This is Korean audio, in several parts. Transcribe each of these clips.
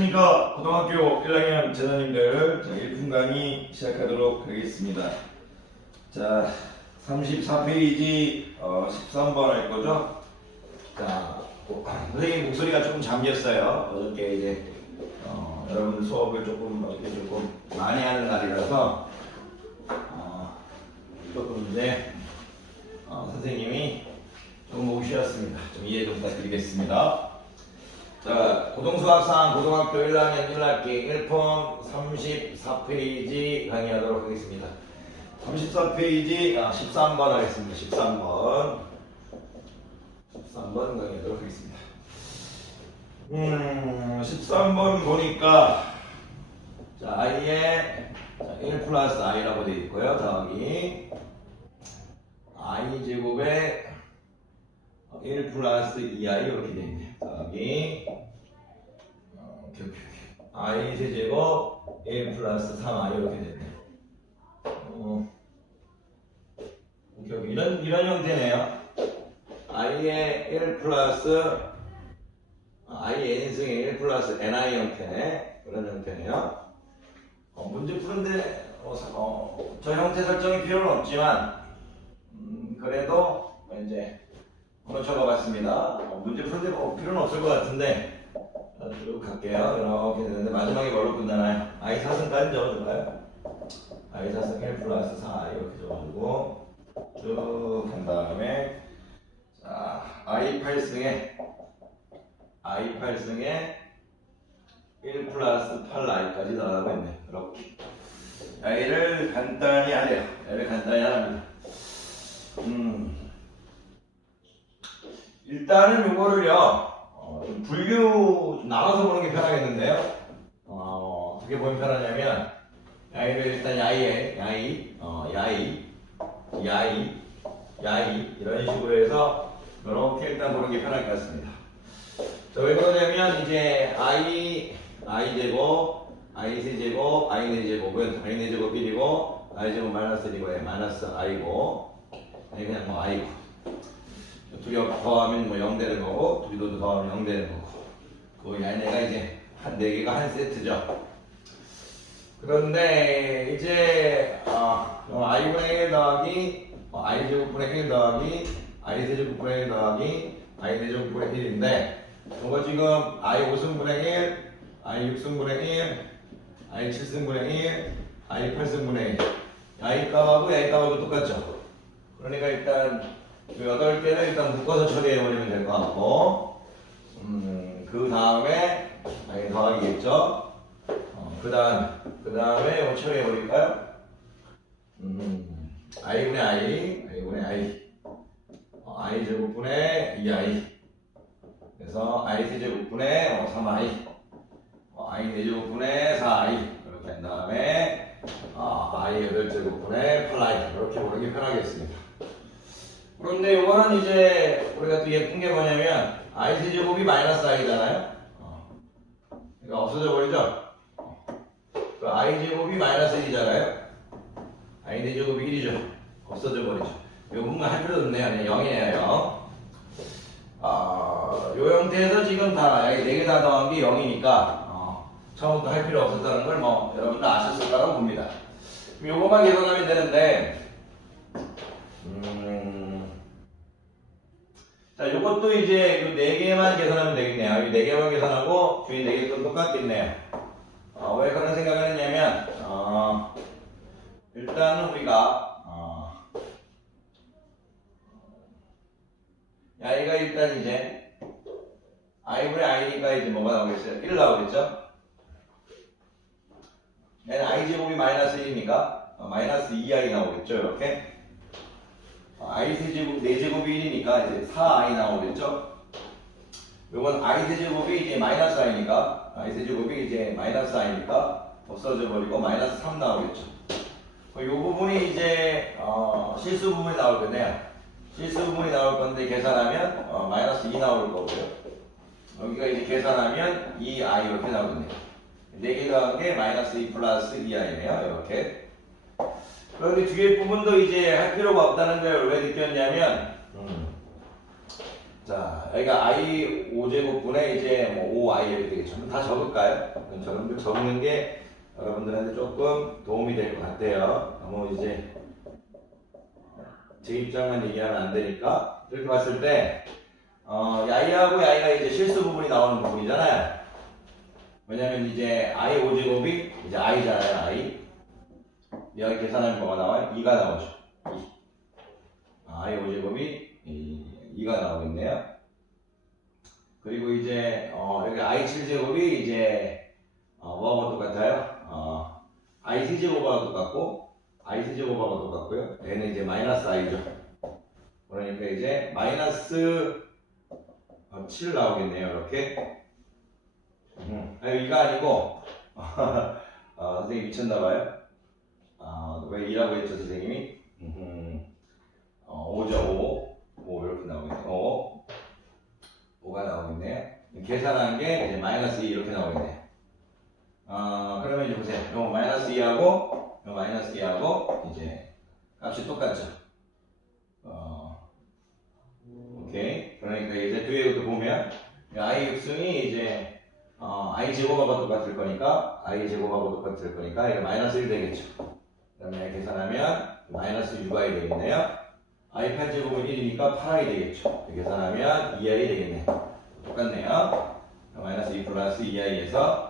안녕하십니까. 고등학교 1학년 재단님들, 1분 강의 시작하도록 하겠습니다. 자, 34페이지 13번 할 거죠. 자, 선생님 목소리가 조금 잠겼어요. 어저께 이제 여러분들 수업을 조금 많이 하는 날이라서 조금 이제 선생님이 조금 오기 쉬었습니다. 좀 이해 좀 부탁드리겠습니다. 자, 고등수학상 고등학교 1학년 1학기 1폰 34페이지 강의하도록 하겠습니다. 34페이지 13번 하겠습니다. 13번 강의하도록 하겠습니다. 13번 보니까 자, i에 1 플러스 i라고 되어 있고요. 더하기 i 제곱에 1 플러스 2i 이렇게 되어 있네요. 더하기 i 세제곱 1 플러스 3i 이렇게 되네요. 이런 형태네요. i의 1 플러스 i n승의 1 플러스 ni 형태네. 그런 형태네요. 문제 푸는데 저 형태 설정이 필요는 없지만 그래도 이제 한번 적어봤습니다. 문제 푸는데 필요는 없을 것 같은데 쭉 갈게요. 이렇게 되는데 마지막에 뭘로 끝나나요? i 사승까지 적어줄까요? i 사승 1 플러스 4 이렇게 적어주고 쭉 한 다음에 자 i 8승에 1 플러스 8i까지 나가고 있네. 이렇게 i를 간단히 하래요. i를 간단히 합니다. 일단은 이거를요 좀 분류 나눠서 보는 게 편하겠는데요. 어떻게 보면 편하냐면 야이를 일단 야이 이런 식으로 해서 이렇게 일단 보는 게 편할 것 같습니다. 자, 왜 그러냐면 이제 i 제곱 i 세제곱 i 네 제곱은 i 네 제곱 1이고 i 제곱 마이너스 1이고 마이너스 i고 그냥 뭐 i고 둘이 더하면 뭐 0 되는 거고 둘이 더하면 0 되는 거고 그 얘네가 이제 한 4개가 한 세트죠. 그런데 이제 i분의 1 더하기 i 제곱분의 1 더하기 i 세제곱분의 1 더하기 i 네제곱분의 1인데 이거 지금 i 5승분의 1 i 6승분의 1 i 7승분의 1 i 8승분의 1 i 값하고 i 값하고 똑같죠. 그러니까 일단 그 8개를 일단 묶어서 처리해버리면 될 것 같고 그 다음에 더하기겠죠. 그 다음에 이거 처리해버릴까요? i분의 i 제곱분의 2i 그래서 i 세제곱분의 3i i 네제곱분의 4i 이렇게 한 다음에 i 8제곱분의 8i 이렇게 보는 게 편하겠습니다. 그런데 이거는 이제 우리가 또 예쁜 게 뭐냐면 i 세제곱이 마이너스 i잖아요. 그러니까 없어져 버리죠. 그 i 제곱이 마이너스 1이잖아요. i 네제곱이 1이죠. 없어져 버리죠. 이 부분 할 필요도 없네요. 그냥 0이네요. 0. 이 형태에서 지금 다 여기 4개 다 더한 게 0이니까 처음부터 할 필요 없었다는 걸 뭐 여러분들 아셨을 거라고 봅니다. 요거만 계산하면 되는데 자, 요것도 이제 요 4개만 계산하면 되겠네요. 이 4개만 계산하고 주위 4개도 똑같겠네요. 왜 그런 생각을 했냐면 일단은 우리가 i가 일단 이제 i분의 i니까 이제 뭐가 나오겠어요? 1 나오겠죠? 얘는 i 제곱이 마이너스 1이니까 마이너스 2i 나오겠죠? 이렇게 i 세제곱 4제곱이 1이니까 이제 4i 나오겠죠? 요건 i 세제곱이 이제 마이너스 i니까 i 세제곱이 이제 마이너스 i니까 없어져 버리고 마이너스 3 나오겠죠? 요 부분이 이제 실수 부분이 나올 거네요. 실수 부분이 나올 건데 계산하면 마이너스 2 나올 거고요. 여기가 이제 계산하면 2i 이렇게 나오겠네요. 4개 더한 게 마이너스 2 플러스 2i네요. 이렇게. 그런데 뒤에 부분도 이제 할 필요가 없다는 걸 왜 느꼈냐면 자, 여기가 i 5제곱분의 이제 뭐 5i 이렇게 되겠죠. 다 적을까요? 여러분들 적는 게 여러분들한테 조금 도움이 될 것 같아요. 너무 이제 제 입장만 얘기하면 안 되니까. 이렇게 봤을 때 야이하고 야이가 이제 실수 부분이 나오는 부분이잖아요. 왜냐면 이제 i 5제곱이 이제 i잖아요. i. 여기 계산하면 뭐가 나와요? 2가 나오죠. 2. i 5제곱이 2가 나오겠네요. 그리고 이제 여기 i 7제곱이 이제 뭐하고 똑같아요? i 세제곱하고 똑같고 i 세제곱하고 똑같고요. 얘는 이제 마이너스 i죠. 그러니까 이제 마이너스 7 나오겠네요. 이렇게. 이가 아니고 선생님 미쳤나봐요. 왜 2라고 했죠 선생님이? 5죠. 5 이렇게 나오겠네요. 5가 나오겠네요. 계산한 게 이제 마이너스 2 이렇게 나오겠네요. 그러면 이제 보세요. 요 마이너스 2하고 이제 값이 똑같죠. 오케이. 그러니까 이제 뒤에 것도 보면 i 육승이 이제 i 제곱하고 똑같을 거니까 이거 마이너스 1 되겠죠. 그 다음에 계산하면 마이너스 6i 되겠네요. i 8제곱은 1이니까 8i 되겠죠. 계산하면 2i 되겠네요. 똑같네요. 마이너스 2 플러스 2i에서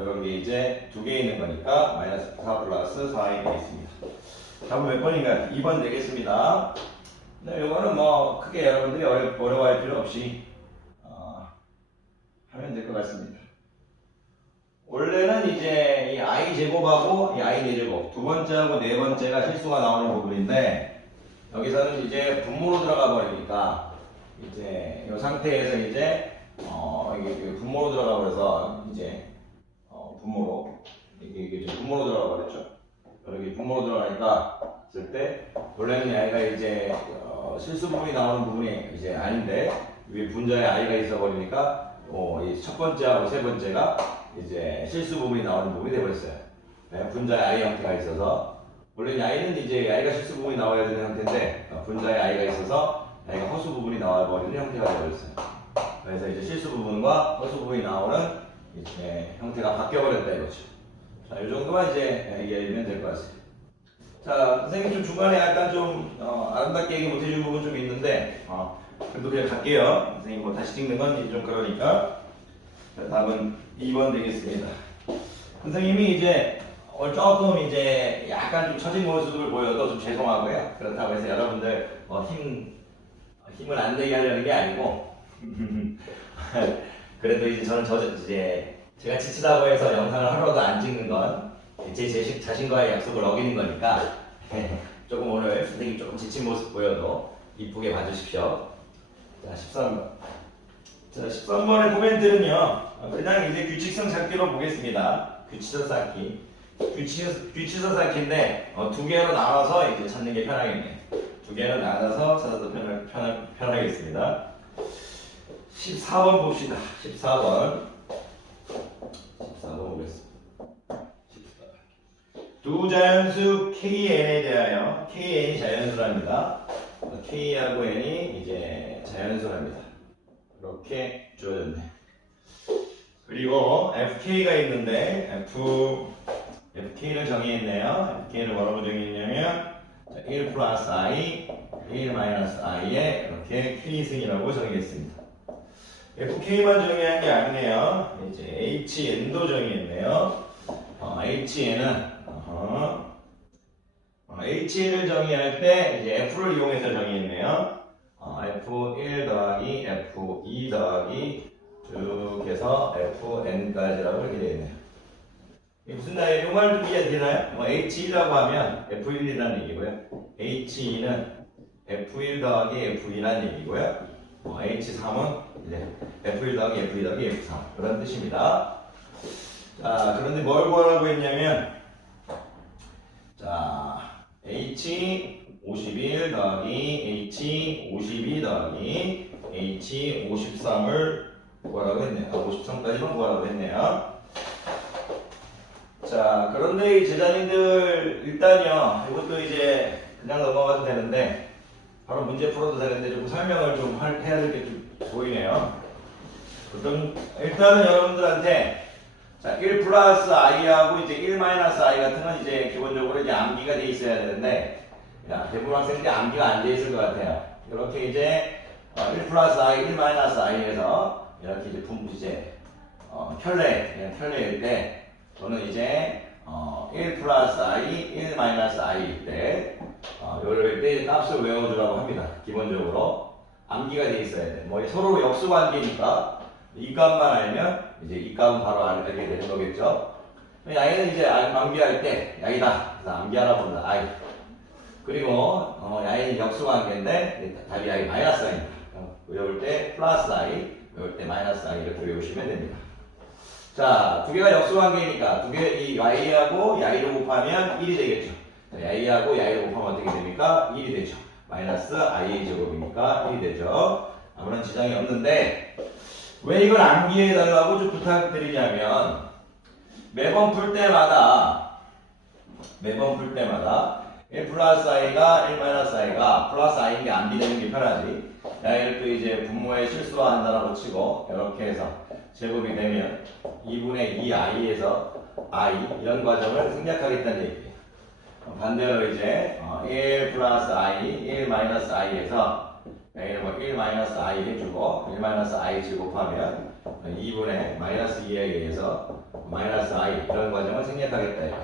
이런 게 이제 두 개 있는 거니까 마이너스 4 플러스 4i 되겠습니다. 답은 몇 번인가요? 2번 되겠습니다. 네, 이거는 뭐 크게 여러분들이 어려워할 필요 없이 하면 될 것 같습니다. 원래는 이제 이 i 제곱하고 이 i 4제곱 두 번째하고 네 번째가 실수가 나오는 부분인데 여기서는 이제 분모로 들어가 버리니까 이제 이 상태에서 이제 이게 분모로 들어가 버려서 이제 분모로 이게 분모로 들어가 버렸죠. 여기 분모로 들어가니까 했을 때 원래는 i가 이제 실수 부분이 나오는 부분이 이제 아닌데 위에 분자에 i가 있어 버리니까 이 첫 번째하고 세 번째가 이제 실수 부분이 나오는 부분이 되어버렸어요. 분자에 i 형태가 있어서 원래 i는 이제 i가 실수 부분이 나와야 되는 형태인데 분자에 i가 있어서 i가 허수 부분이 나와 버리는 형태가 되어버렸어요. 그래서 이제 실수 부분과 허수 부분이 나오는 이제 형태가 바뀌어 버렸다 이거죠. 자, 이 정도만 이제 이해하면 될 것 같습니다. 자, 선생님 좀 중간에 약간 좀 아름답게 얘기 못 해준 부분 좀 있는데 그래도 그냥 갈게요. 선생님 뭐 다시 찍는 건 좀 그러니까. 자, 답은 2번 되겠습니다. 선생님이 이제 조금 이제 약간 좀 처진 모습을 보여도 좀 죄송하고요. 그렇다고 해서 여러분들 힘을 안 내게 하려는 게 아니고 그래도 이제 저는 이제 제가 지치다고 해서 영상을 하루도 안 찍는 건 제 자신과의 약속을 어기는 거니까 조금 오늘 선생님 조금 지친 모습 보여도 이쁘게 봐주십시오. 자, 13번. 자, 13번의 코멘트는요, 그냥 이제 규칙성 찾기로 보겠습니다. 규칙성 찾기. 규칙성 찾기인데, 두 개로 나눠서 이제 찾는 게 편하겠네요. 두 개로 나눠서 찾아도 편하겠습니다. 14번 봅시다. 14번 보겠습니다. 두 자연수 KN에 대하여 KN이 자연수랍니다. K하고 N이 이제 자연수랍니다. 이렇게 주어졌네. 그리고 FK가 있는데 FK를 정의했네요. FK를 뭐라고 정의했냐면 1 플러스 I, 1 마이너스 I에 이렇게 K승이라고 정의했습니다. FK만 정의한 게 아니네요. 이제 HN도 정의했네요. HN을 정의할 때 이제 F를 이용해서 정의했네요. F1 더하기 F2 더하기 쭉 해서 FN까지라고 이렇게 되어 있네요. 무슨 말이에요? 이 말 좀 이해되나요? H1이라고 하면 F1이라는 얘기고요. H2는 F1 더하기 F2라는 얘기고요. H3은 이제 F1 더하기 F2 더하기 F3 그런 뜻입니다. 자, 그런데 뭘 구하라고 했냐면 자, H51 더하기 H52 더하기 H53을 구하라고 했네요. 53까지만 구하라고 했네요. 자, 그런데 이 제자님들 일단요, 이것도 이제 그냥 넘어가도 되는데 바로 문제 풀어도 되는데 좀 설명을 좀 해야 될 게 좀 보이네요. 일단은 여러분들한테 자, 1 플러스 i하고 이제 1 마이너스 i 같은 건 이제 기본적으로 이제 암기가 돼 있어야 되는데, 야, 대부분 학생들이 암기가 안 돼 있을 것 같아요. 이렇게 이제 1 플러스 i, 1 마이너스 i에서 이렇게 이제 그냥 켤레일 때, 또는 이제 1 플러스 i, 1 마이너스 i일 때, 요럴 때 값을 외워주라고 합니다. 기본적으로 암기가 돼 있어야 돼. 뭐 서로 역수관계니까 이 값만 알면 이제 이 값은 바로 알게 되는 거겠죠. 야이는 이제 암기할 때 야이다. 그래서 암기하라 부른다. i. 그리고 야이는 역수관계인데 답이 i 마이너스 i입니다. 외울 때 플러스 i, 외울 때 마이너스 i 이렇게 외우시면 됩니다. 자, 두 개가 역수관계니까 두 개 이 y하고 야이를 곱하면 1이 되겠죠. 야이하고 야이를 곱하면 어떻게 됩니까? 1이 되죠. 마이너스 i 제곱이니까 1이 되죠. 아무런 지장이 없는데 왜 이걸 암기해달라고 좀 부탁드리냐면 매번 풀 때마다 1 플러스 i가 1 마이너스 i가 플러스 i인 게 암기되는 게 편하지. 야이를 또 이제 분모에 실수한다라고 치고 이렇게 해서 제곱이 되면 2분의 2i에서 i 이런 과정을 생략하겠다는 얘기예요. 반대로 이제 1 플러스 i, 1 마이너스 i에서 A는 뭐 1 마이너스 i 해주고 1 마이너스 i 제곱하면 2분의 마이너스 2에 의해서 마이너스 i 이런 과정을 생략하겠다 이거.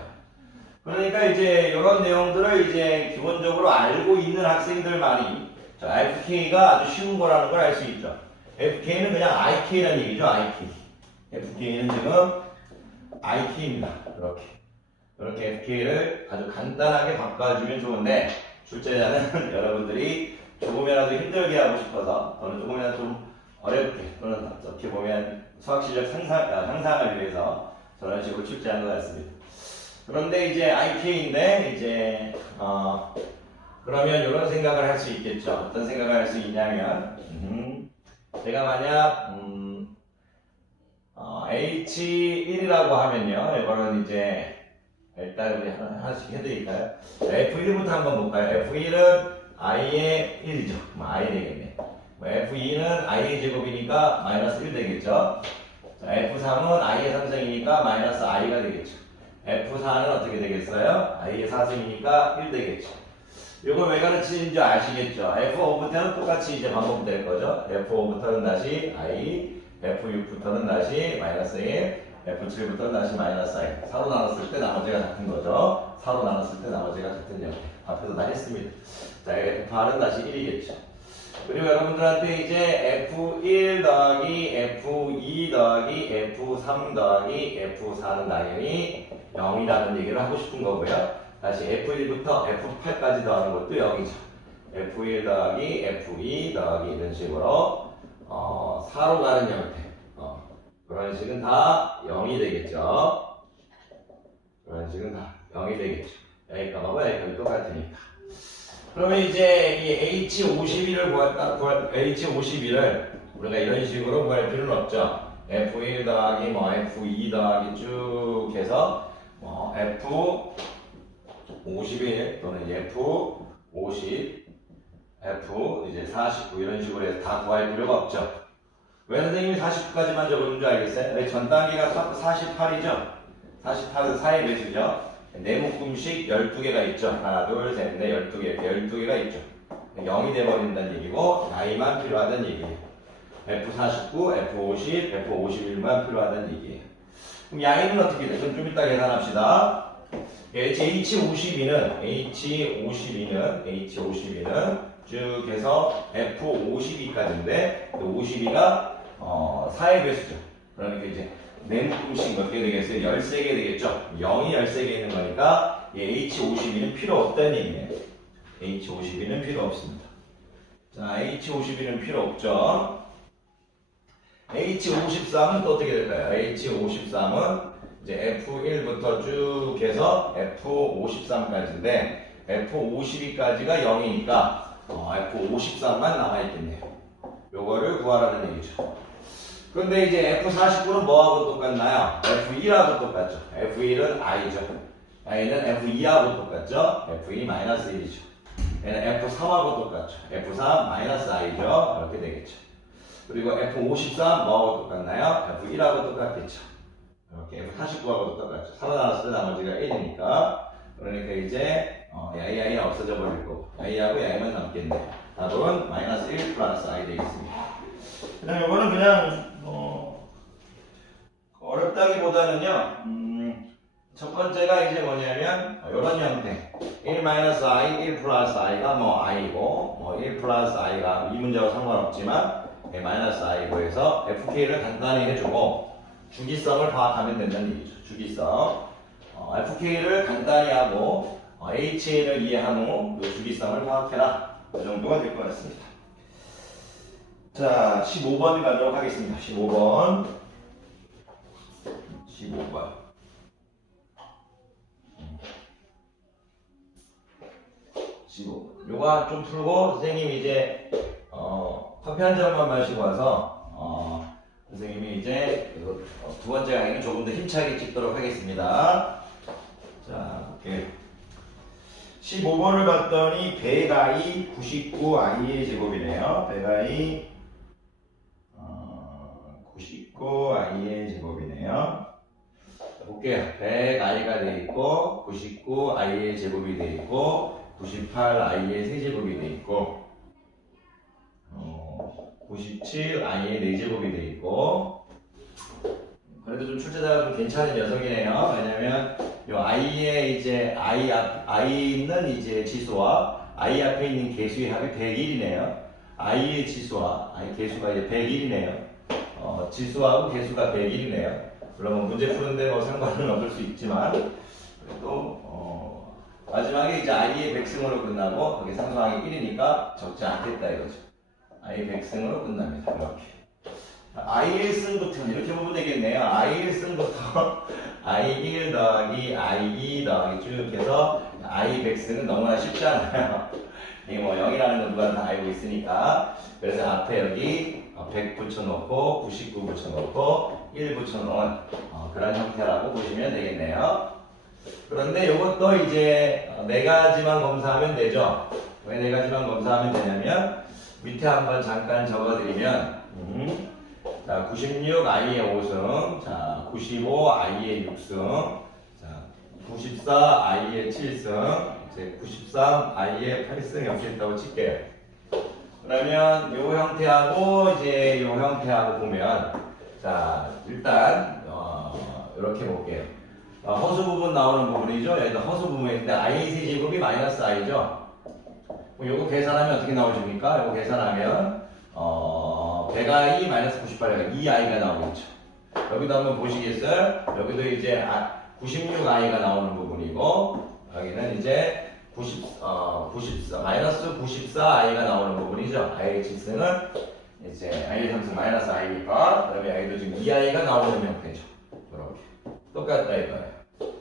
그러니까 이제 이런 내용들을 이제 기본적으로 알고 있는 학생들만이 자, FK가 아주 쉬운 거라는 걸 알 수 있죠. FK는 그냥 IK라는 얘기죠. IK. FK는 지금 IK입니다. 이렇게 FK를 아주 간단하게 바꿔주면 좋은데 출제자는 여러분들이 조금이라도 힘들게 하고 싶어서 또는 조금이라도 좀 어렵게 또는 어떻게 보면 수학 실력 향상을 위해서 저런 식으로 출제한 것 같습니다. 그런데 이제 IK인데 이제 그러면 이런 생각을 할 수 있겠죠. 어떤 생각을 할 수 있냐면 제가 만약 H1이라고 하면요. 이거는 이제 일단 우리 하나씩 해드릴까요? F1부터 한번 볼까요? F1은 i의 1이죠. i 되겠네. F2는 i의 제곱이니까 마이너스 1 되겠죠. 자, F3은 i의 3승이니까 마이너스 i가 되겠죠. F4는 어떻게 되겠어요? i의 4승이니까 1 되겠죠. 이걸 왜 가르치는지 아시겠죠? F5부터는 똑같이 이제 반복될 거죠. F5부터는 다시 i, F6부터는 다시 마이너스 1, F7부터는 다시 마이너스 i. 4로 나눴을 때 나머지가 같은 거죠. 4로 나눴을 때 나머지가 같은 형. 앞에서 다 했습니다. 자, F8은 다시 1이겠죠. 그리고 여러분들한테 이제 F1 더하기 F2 더하기 F3 더하기 F4는 당연히 0이라는 얘기를 하고 싶은 거고요. 다시 F1부터 F8까지 더하는 것도 0이죠. F1 더하기 F2 더하기 이런 식으로 4로 가는 형태. 그런 식은 다 0이 되겠죠. 그런 식은 다 0이 되겠죠. 여기 값하고 여기 값이 똑같으니까. 그러면 이제 이 H51을 H51을 우리가 이런 식으로 구할 필요는 없죠. F1 더하기 뭐 F2 더하기 쭉 해서 뭐 F51 또는 F50 F 이제 49 이런 식으로 해서 다 구할 필요가 없죠. 왜 선생님이 49까지만 적어준 줄 알겠어요? 왜 전 단계가 48이죠? 48은 4의 배수죠? 네 묶음씩 12개가 있죠. 하나, 둘, 셋, 넷, 12개. 12개가 있죠. 0이 돼버린다는 얘기고, 나이만 필요하다는 얘기예요. F49, F50, F51만 필요하다는 얘기예요. 그럼 양이는 어떻게 돼? 좀 이따 계산합시다. H52는 쭉 해서 F52까지인데, 52가 4의 배수죠. 그러니까 이제 네 묶음씩 몇 개 되겠어요? 13개 되겠죠? 0이 13개 있는 거니까 H52는 필요 없다는 얘기예요. H52는 필요 없습니다. 자, H52는 필요 없죠. H53은 또 어떻게 될까요? H53은 이제 F1부터 쭉 해서 F53까지인데 F52까지가 0이니까 F53만 남아있겠네요. 요거를 구하라는 얘기죠. 그런데 이제 F49는 뭐하고 똑같나요? F2하고 똑같죠. F1은 i죠. i는 F2하고 똑같죠. F2-1이죠. 얘는 F3하고 똑같죠. F3-i죠. 이렇게 되겠죠. 그리고 F53 뭐하고 똑같나요? F1하고 똑같겠죠. 이렇게 F49하고 똑같죠. 살아남았을 때 나머지가 1이니까. 그러니까 이제 야이 없어져 버릴 거고 야이하고 야이만 남겠네. 답은 마이너스 1 플러스 i 되겠습니다. 그다음 이거는 그냥 어렵다기보다는요. 첫 번째가 이제 뭐냐면 이런 형태 1 마이너스 i, 1 플러스 i가 뭐 i고 1 플러스 i가 이 문제와 상관없지만 마이너스 i고 해서 fk를 간단히 해주고 주기성을 파악하면 된다는 얘기죠. 주기성 fk를 간단히 하고 HA를 이해한 후 주기성을 파악해라. 이 정도가 될 것 같습니다. 자, 15번 가도록 하겠습니다. 15번. 요거 좀 풀고 선생님이 이제 커피 한 잔만 마시고 와서 선생님이 이제 두 번째 강의는 조금 더 힘차게 찍도록 하겠습니다. 자, 볼게요. 15번을 봤더니 100i 99i의 제곱이네요. 100i 99i의 제곱이네요. 볼게요. 100i가 되어 있고 99i의 제곱이 되어 있고 98i의 세제곱이 되어 있고 97i의 4제곱이 되어 있고 그래도 좀 출제자가 좀 괜찮은 녀석이네요. 왜냐면 요 i의 이제 i는 이제 지수와 i 앞에 있는 개수의 합이 101이네요. i의 지수와 i 개수가 이제 101이네요. 지수하고 개수가 101이네요. 물론 문제 푸는데 뭐 상관은 없을 수 있지만 그래도 마지막에 이제 i의 100승으로 끝나고 거기 상수항이 1이니까 적지 않겠다 이거죠. i 100승으로 끝납니다. 이렇게. i 1승부터 이렇게 보면 되겠네요. i 1승부터 i 1 더하기 i 2 더하기 쭉 해서 i 100승은 너무나 쉽지 않아요. 이게 뭐 0이라는 건 누가 다 알고 있으니까. 그래서 앞에 여기 100 붙여놓고 99 붙여놓고 1 붙여놓은 그런 형태라고 보시면 되겠네요. 그런데 이것도 이제 4가지만 검사하면 되죠. 왜 4가지만 검사하면 되냐면 밑에 한번 잠깐 적어드리면 자, 96i의 5승, 자, 95i의 6승, 자, 94i의 7승, 이제 93i의 8승이 없겠다고 칠게요. 그러면 요 형태하고 이제 요 형태하고 보면 자, 일단 이렇게 볼게요. 허수 부분 나오는 부분이죠. 여기다 허수 부분인데 i 세제곱이 마이너스 i죠. 요거 계산하면 어떻게 나오십니까? 요거 계산하면 100i 마이너스 98i가 2i가 나오겠죠. 여기도 한번 보시겠어요? 여기도 이제 96i가 나오는 부분이고 여기는 이제 마이너스 94i가 나오는 부분이죠. i의 질승은 이제 i의 3승 마이너스 i니까 그러면 여기도 지금 2i가 나오는 형태죠. 이렇게 똑같다 이거예요.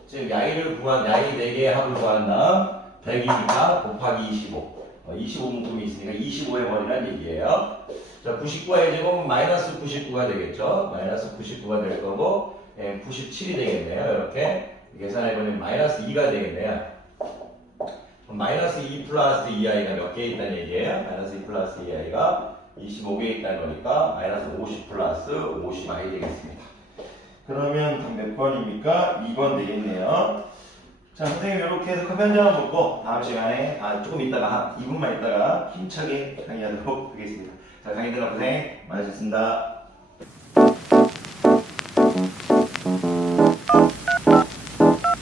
즉 야이를 구한 야이 4개의 합을 구한다. 100이니까 곱하기 25. 25문금이 있으니까 25 해버리란 얘기예요. 자, 99의 제곱은 마이너스 99가 되겠죠. 마이너스 99가 될 거고 97이 되겠네요. 이렇게 계산해보면 마이너스 2가 되겠네요. 마이너스 2 플러스 2i가 몇 개 있다는 얘기예요. 마이너스 2 플러스 2i가 25개 있다는 거니까 마이너스 50 플러스 50i 되겠습니다. 그러면 몇 번입니까? 2번 되겠네요. 자, 선생님 이렇게 해서 커피 한 잔 먹고 다음 시간에 조금 있다가 2분만 있다가 힘차게 강의하도록 하겠습니다. 자, 강의 들어 고생 많으셨습니다.